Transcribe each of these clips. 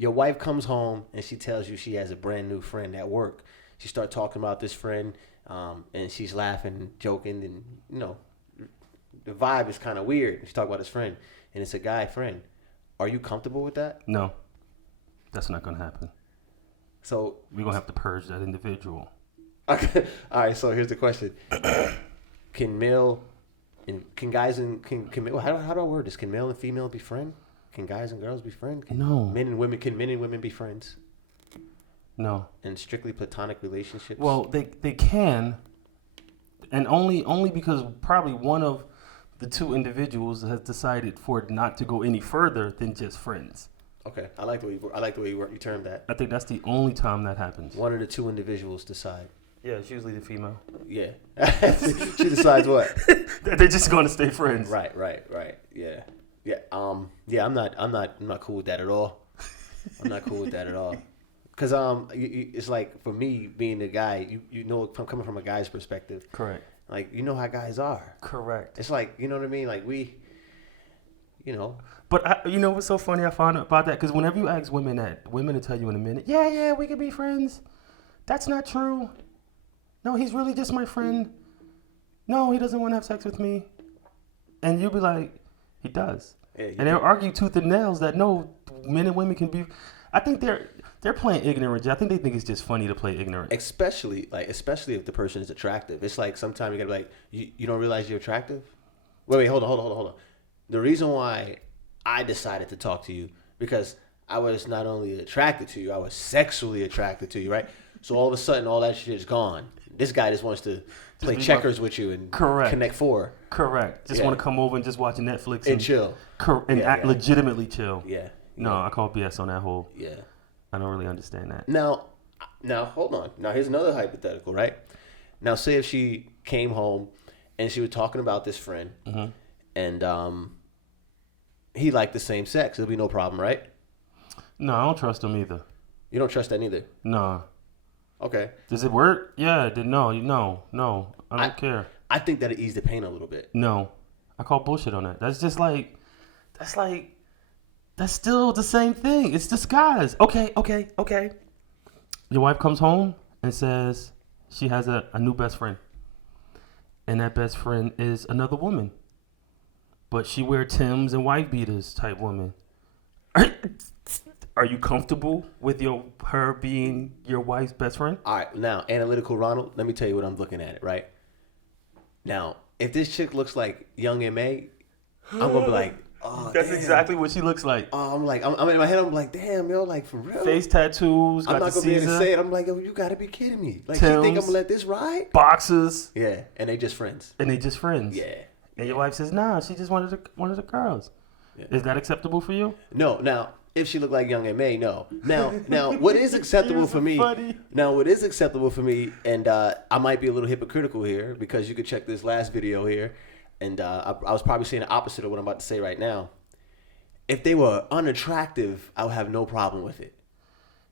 Your wife comes home and she tells you she has a brand new friend at work. She starts talking about this friend, and she's laughing, joking, and the vibe is kind of weird. She's talking about his friend, and it's a guy friend. Are you comfortable with that? No, that's not gonna happen. So we're gonna have to purge that individual. Okay. All right. So here's the question: Can guys and how do I word this? Can male and female be friends? Can guys and girls be friends? No. Can men and women be friends? No. In strictly platonic relationships? Well, they can, and only because probably one of the two individuals has decided for it not to go any further than just friends. Okay, I like the way you termed that. I think that's the only time that happens. One of the two individuals decide. Yeah, it's usually the female. Yeah, she decides what? They're just going to stay friends. Right. Yeah. I'm not cool with that at all. I'm not cool with that at all. Cause it's like for me being the guy, you know, I'm coming from a guy's perspective. Correct. Like you know how guys are. Correct. It's like you know what I mean. Like we, But you know what's so funny I found about that? Because whenever you ask women that, women will tell you in a minute, yeah, we can be friends. That's not true. No, he's really just my friend. No, he doesn't want to have sex with me. And you'll be like, he does. Yeah, and they'll argue tooth and nails that no, men and women can be. I think they're playing ignorant. I think they think it's just funny to play ignorant. Especially if the person is attractive. It's like sometimes you gotta be like, you don't realize you're attractive? Wait, hold on. The reason why I decided to talk to you, because I was not only attracted to you, I was sexually attracted to you, right? So all of a sudden, all that shit is gone. This guy just wants to play checkers with you and connect four. Correct. Just want to come over and just watch Netflix and chill. Legitimately chill. Yeah. No, I call BS on that whole. Yeah. I don't really understand that. Now, hold on. Now, here's another hypothetical, right? Now, say if she came home and she was talking about this friend, and he liked the same sex, there'll be no problem, right? No, I don't trust him either. You don't trust that either? No. Okay. Does it work? Yeah. No. I don't care. I think that'd ease the pain a little bit. No. I call bullshit on that. That's still the same thing. It's disguise. Okay. Your wife comes home and says she has a new best friend. And that best friend is another woman. But she wear Timbs and wife beaters type woman. Are you comfortable with her being your wife's best friend? All right. Now, analytical Ronald, let me tell you what I'm looking at it, right? Now, if this chick looks like Young M.A., I'm going to be like, oh, that's damn. Exactly what she looks like. Oh, I'm in my head, I'm like, damn, yo, like, for real? Face tattoos, I'm not going to be able to say it. I'm like, yo, you got to be kidding me. Like, Timbs, you think I'm going to let this ride? Boxes. Yeah, and they just friends. Yeah. And your wife says, nah, she just wanted one of the girls. Yeah. Is that acceptable for you? No. Now, if she looked like Young M.A., no. Now, what is acceptable for me? Funny. Now, what is acceptable for me, and I might be a little hypocritical here because you could check this last video here, and I was probably saying the opposite of what I'm about to say right now. If they were unattractive, I would have no problem with it.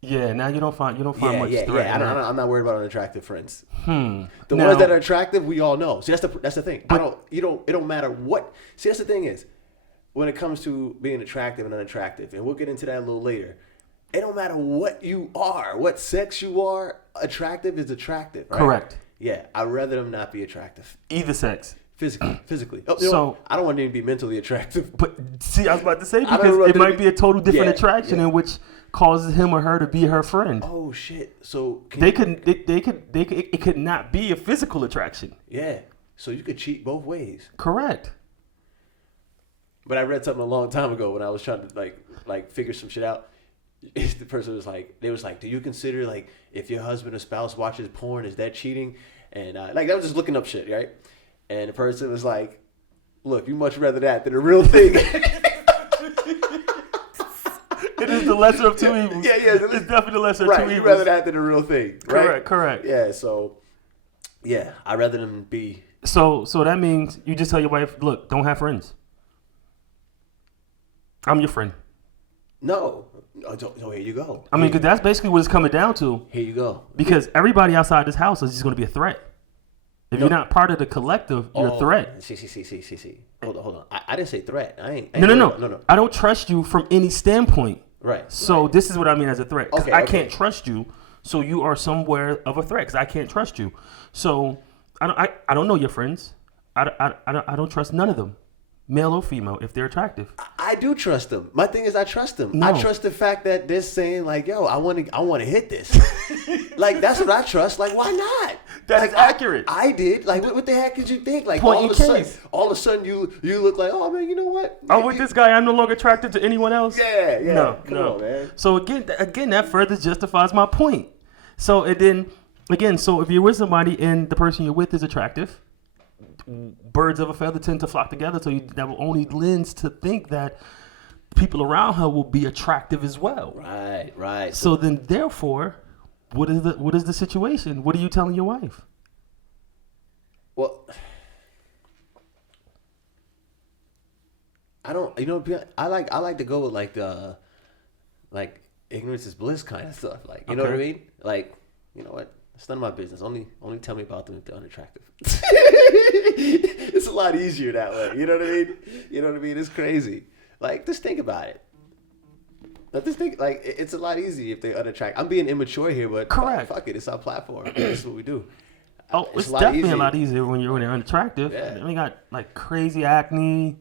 Yeah. Now you don't find much threat. Yeah. I'm not worried about unattractive friends. The ones that are attractive, we all know. See, that's the thing. It don't matter what. See, that's the thing is. When it comes to being attractive and unattractive, and we'll get into that a little later, it don't matter what you are, what sex you are, attractive is attractive, right? Correct. Yeah, I'd rather them not be attractive. Either sex. Physically. Oh, I don't want them to be mentally attractive. But see, I was about to say, because it might be a total different attraction in which causes him or her to be her friend. Oh, shit. So it could not be a physical attraction. Yeah. So you could cheat both ways. Correct. But I read something a long time ago when I was trying to like figure some shit out. The person was like, do you consider like if your husband or spouse watches porn, is that cheating? And I was just looking up shit, right? And the person was like, look, you much rather that than a real thing. It is the lesser of two evils. Yeah. It's definitely the lesser of two evils. You'd rather that than a real thing, right? Correct. Yeah, so, yeah, I'd rather them be. So that means you just tell your wife, look, don't have friends. I'm your friend. No. So here you go. I mean, because that's basically what it's coming down to. Here you go. Because everybody outside this house is just going to be a threat. If you're not part of the collective, you're a threat. See. Hold on. I didn't say threat. I ain't. No. I don't trust you from any standpoint. Right. So this is what I mean as a threat. 'Cause Okay, I okay. can't trust you, so you are somewhere of a threat because I can't trust you. So I don't know your friends. I don't trust none of them, male or female, if they're attractive. I do trust them. My thing is, I trust them. No. I trust the fact that they're saying like, "Yo, I want to hit this." Like that's what I trust. Like, why not? That like, is accurate. I did. Like, what the heck did you think? Like, Point all in of a sudden, case. you look like, oh man, you know what? I'm with this guy. I'm no longer attracted to anyone else. Yeah. No, Come no. on, man. So again, that further justifies my point. So and then again, so if you're with somebody and the person you're with is attractive, birds of a feather tend to flock together. So that will only lends to think that people around her will be attractive as well. Right. So then, therefore, what is the situation? What are you telling your wife? Well, I don't. You know, I like to go with like the ignorance is bliss kind of stuff. Like, you know what I mean? Like, you know what? It's none of my business. Only tell me about them if they're unattractive. It's a lot easier that way. You know what I mean? You know what I mean? It's crazy. Like, just think about it. Like, just think, like, it's a lot easier if they're unattractive. I'm being immature here, but Correct. Fuck it. It's our platform. This is what we do. Oh, it's definitely a lot easier when you're unattractive. Yeah. We got like crazy acne.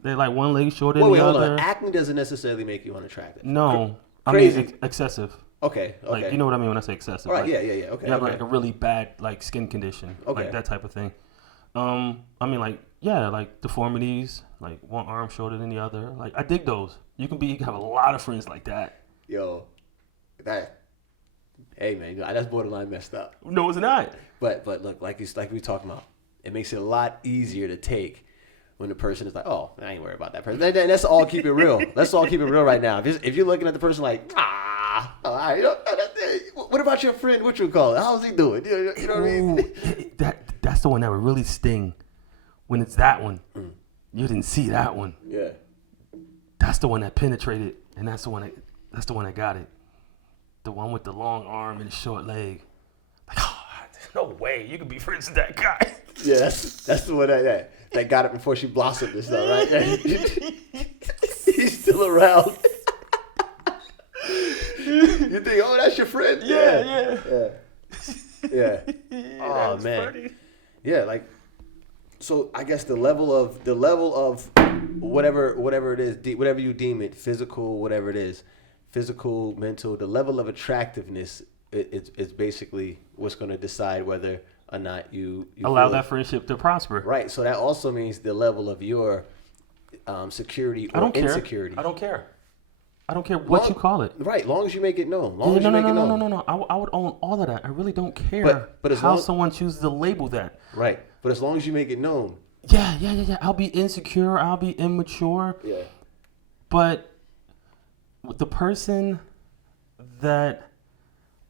They're like one leg shorter than Wait, the hold other. on. Acne doesn't necessarily make you unattractive. No, Crazy. I mean excessive. Okay. Like you know what I mean when I say excessive. All right. Like, Yeah. Okay. You have okay. like a really bad like skin condition, Okay. like that type of thing. I mean like deformities, like one arm shorter than the other. Like I dig those. You can have a lot of friends like that. Yo, hey man, that's borderline messed up. No, it's not. But look, like we talking about, it makes it a lot easier to take when the person is like, oh, I ain't worried about that person. Let's all keep it real. Let's all keep it real right now. If you're looking at the person like, all right, you know, what about your friend? What you call it? How's he doing? You know what I mean? Ooh, that's the one that would really sting when it's that one. You didn't see that one. Yeah. That's the one that penetrated, and that's the one that got it. The one with the long arm and the short leg. Like, oh, there's no way you could be friends with that guy. Yeah, that's the one that got it before she blossomed and stuff, right? He's still around. You think, oh, that's your friend? Yeah. Oh man. Funny. Yeah, like, so I guess the level of whatever it is, whatever you deem it, physical, whatever it is, physical, mental, the level of attractiveness, it's basically what's going to decide whether or not you allow feel that friendship to prosper. right. So that also means the level of your security or insecurity. I don't care. I don't care what you call it. Right, long as you make it known. No. I would own all of that. I really don't care but as how long- someone chooses to label that. Right, but as long as you make it known. Yeah. I'll be insecure. I'll be immature. Yeah. But with the person that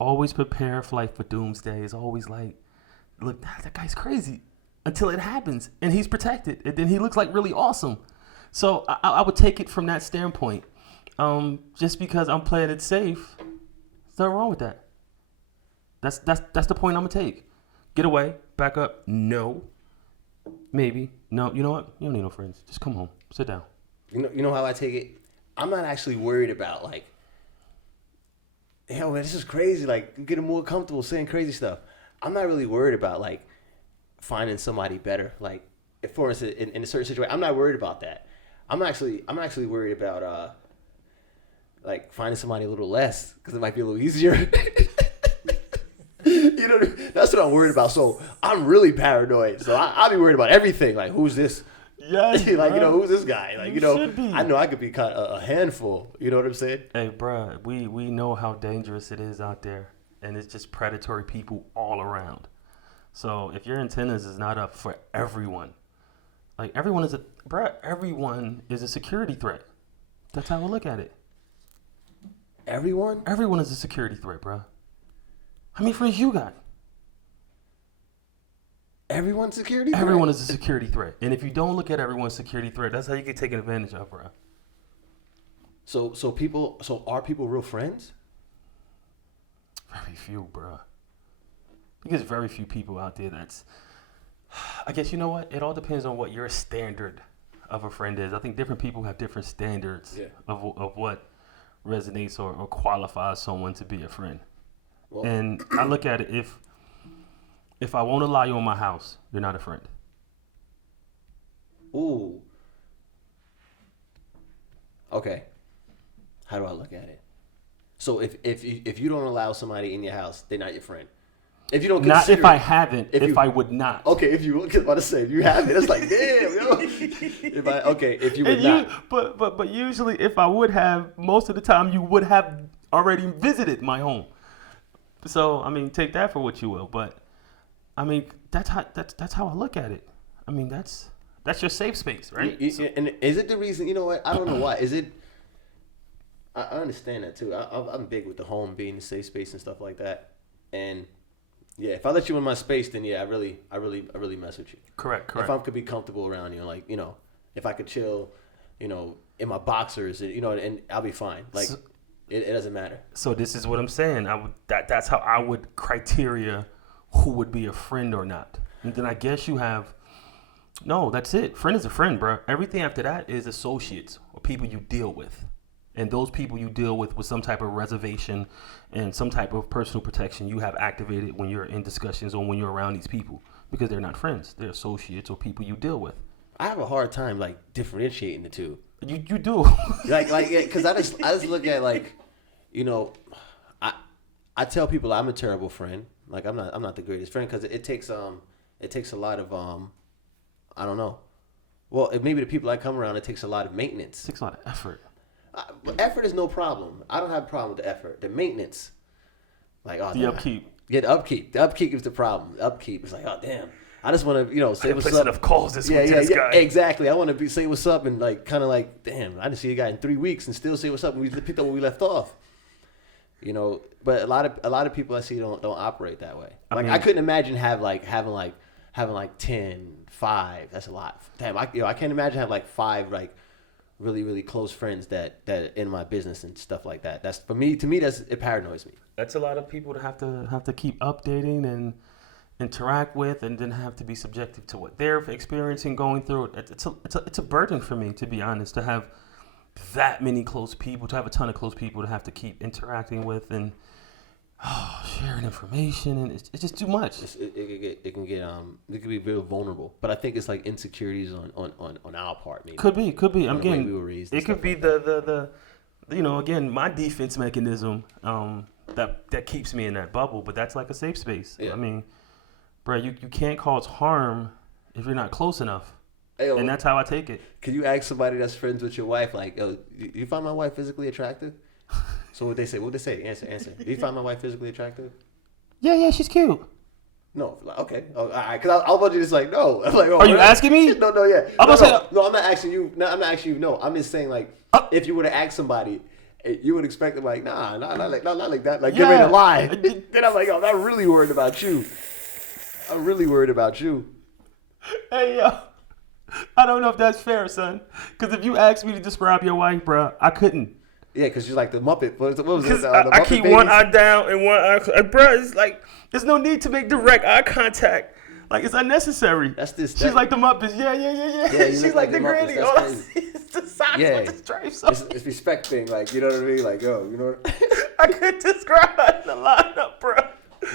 always prepare for doomsday is always like, look, that guy's crazy until it happens and he's protected and then he looks like really awesome. So I would take it from that standpoint. Just because I'm playing it safe, there's nothing wrong with that. That's the point I'm gonna take. Get away, back up. No, maybe no. You know what? You don't need no friends. Just come home, sit down. You know how I take it? I'm not actually worried about like, man, this is crazy. Like, I'm getting more comfortable saying crazy stuff. I'm not really worried about like finding somebody better. Like, if for instance, in a certain situation, I'm not worried about that. I'm actually worried about like finding somebody a little less because it might be a little easier. You know, that's what I'm worried about. So I'm really paranoid. So I'll be worried about everything. Like, who's this? Yes, like, you know, who's this guy? Like, you know, should be. I know I could be kind of a handful. You know what I'm saying? Hey, bruh, we know how dangerous it is out there, and it's just predatory people all around. So if your antennas is not up for everyone, like everyone is a security threat. That's how we look at it. Everyone? Everyone is a security threat, bruh. How many friends you got? Everyone's security threat? Everyone is a security threat. And if you don't look at everyone's security threat, that's how you get taken advantage of, bruh. So are people real friends? Very few, bruh. Because very few people out there I guess you know what? It all depends on what your standard of a friend is. I think different people have different standards of what resonates or qualifies someone to be a friend. Well, And I look at it, if I won't allow you in my house, you're not a friend. ooh. Okay. How do I look at it? So if you don't allow somebody in your house, they're not your friend. If you don't Not consider if I haven't, if you- I would not. Okay, if you was about to say if you have it, it's like damn, yo. If you would And not. but usually if I would have, most of the time you would have already visited my home. So I mean, take that for what you will. But I mean, that's how I look at it. I mean, that's your safe space, right? And is it the reason? You know what? I don't know why. Is it? I understand that too. I'm big with the home being a safe space and stuff like that. And yeah, if I let you in my space, then yeah, I really mess with you. Correct. If I could be comfortable around you, like if I could chill, in my boxers, and I'll be fine. Like it doesn't matter. So this is what I'm saying. That's how I would criteria who would be a friend or not. And then I guess you have, no, that's it. Friend is a friend, bro. Everything after that is associates or people you deal with. And those people you deal with some type of reservation and some type of personal protection you have activated when you're in discussions or when you're around these people, because they're not friends. They're associates or people you deal with. I have a hard time like differentiating the two. You do. Because I just look at like, I tell people I'm a terrible friend. Like I'm not the greatest friend because it takes a lot of I don't know. Well, maybe the people I come around, it takes a lot of maintenance. It takes a lot of effort. But effort is no problem. I don't have a problem with the effort. The maintenance, like Upkeep. Yeah, the upkeep. The upkeep is the problem. The upkeep is like, oh damn. I just want to, say what's Place up. enough calls this week to this guy. Exactly. I want to say what's up and like kind of like, damn, I didn't see a guy in 3 weeks and still say what's up. And we picked up where we left off. But a lot of people I see don't operate that way. Like I couldn't imagine having like 10, 5. That's a lot. Damn, I can't imagine having like 5 like really, really close friends that in my business and stuff like that. That's to me it paranoids me. That's a lot of people to have to keep updating and interact with, and then have to be subjective to what they're experiencing, going through. It's a burden for me, to be honest, to have that many close people, to have a ton of close people to have to keep interacting with and sharing information, and it's just too much. It can get be real vulnerable. But I think it's like insecurities on our part, maybe. Could be. I'm getting. We were raised it could be like the again, my defense mechanism that keeps me in that bubble. But that's like a safe space. Yeah. I mean, bro, you can't cause harm if you're not close enough. Hey, and that's how I take it. Can you ask somebody that's friends with your wife, like, you find my wife physically attractive? So what they say? Answer. Do you find my wife physically attractive? Yeah, she's cute. No, like, okay. Oh, all right. Because I was about to just like, no. I'm like, oh, Are you asking me? No, yeah. I'm not asking you. No, I'm not asking you. No, I'm just saying like, if you were to ask somebody, you would expect them like, nah, not like that. Like, get ready to lie. Then I'm like, oh, I'm really worried about you. Hey, yo. I don't know if that's fair, son. Because if you asked me to describe your wife, bro, I couldn't. Yeah, because you're like the Muppet. What was it? I keep one eye down and one eye. Bro, it's like, there's no need to make direct eye contact. Like, it's unnecessary. She's like the Muppets. Yeah. She's like the granny. All I see is the socks with the stripes on. It's respect thing. Like, you know what I mean? Like, yo, you know what I couldn't describe the lineup, bro.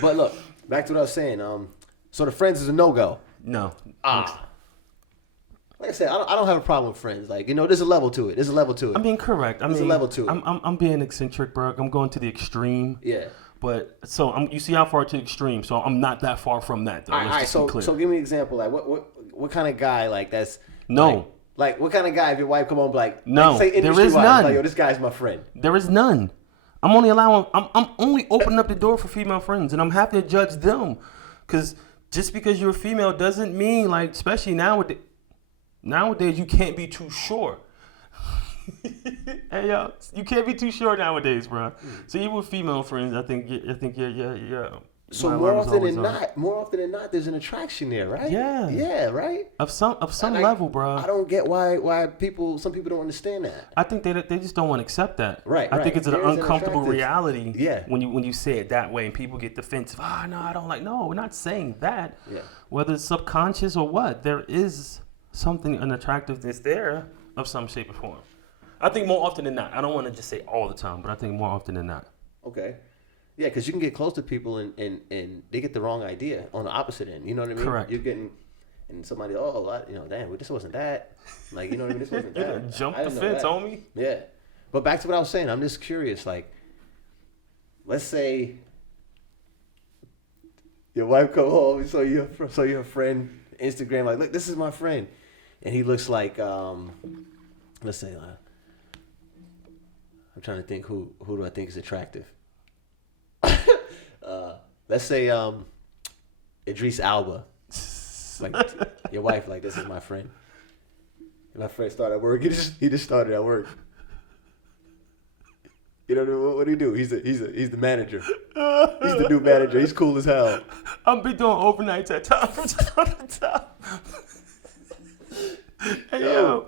But look, back to what I was saying. So the friends is a no-go. No. Like I said, I don't have a problem with friends. Like, there's a level to it. I mean, correct. There's a level to it. I'm being eccentric, bro. I'm going to the extreme. Yeah. But so you see how far to the extreme. So I'm not that far from that, though. All right. So give me an example. Like, what kind of guy like that's no. Like what kind of guy if your wife come on like no? Like, say there is none. Like, yo, this guy's my friend. There is none. I'm only opening up the door for female friends, and I'm happy to judge them, because just because you're a female doesn't mean, like, especially nowadays you can't be too sure. Hey, yo, you can't be too sure nowadays, bro. So even with female friends, I think yeah. So more often than not, there's an attraction there, right? Yeah. Yeah, right. Of some level, bro. I don't get why some people don't understand that. I think they just don't want to accept that. Right. I think it's an uncomfortable reality. Yeah. When you say it that way, and people get defensive. No, I don't like. No, we're not saying that. Yeah. Whether it's subconscious or what, there is an attractiveness there of some shape or form. I think more often than not. I don't want to just say all the time, but I think more often than not. Okay. Yeah, because you can get close to people and they get the wrong idea on the opposite end. You know what I mean? Correct. You're getting, and somebody, damn, this wasn't that. Like, you know what I mean? This wasn't You that. jump I the didn't know fence, that. homie. Yeah. But back to what I was saying, I'm just curious. Like, let's say your wife come home, so your friend Instagram, like, look, this is my friend, and he looks like, let's say, I'm trying to think who do I think is attractive. Let's say Idris Alba, like your wife, like, this is my friend. And my friend started at work. He just started at work. You know what do you do? He's the manager. He's the new manager. He's cool as hell. I'm be doing overnights at times. Hey yo,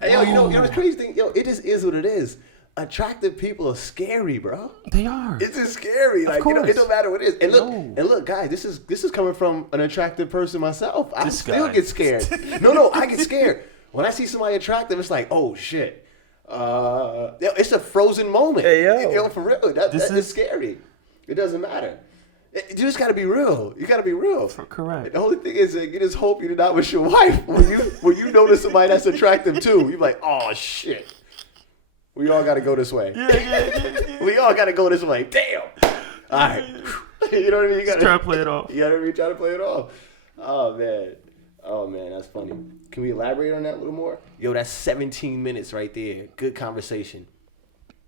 you know the crazy thing, it just is what it is. Attractive people are scary, bro. They are. It's just scary. Like, course. it don't matter what it is. And No. look, guys, this is coming from an attractive person myself. I This still guy. get scared. No, I get scared. When I see somebody attractive, it's like, oh shit. It's a frozen moment. Hey, yo. For real. That is scary. It doesn't matter. You just gotta be real. You gotta be real. Correct. The only thing is, you just hope you're not with your wife when you notice somebody that's attractive too. You're like, oh shit. We all got to go this way. Yeah. We all got to go this way. Damn. All right. You know what I mean? You got Try to play it off. You got to try to play it off. Oh man, that's funny. Can we elaborate on that a little more? Yo, that's 17 minutes right there. Good conversation.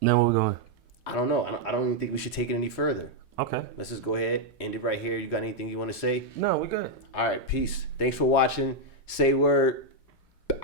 Now where we going? I don't know. I don't even think we should take it any further. Okay. Let's just go ahead. End it right here. You got anything you want to say? No, we good. All right. Peace. Thanks for watching. Say word. Bow.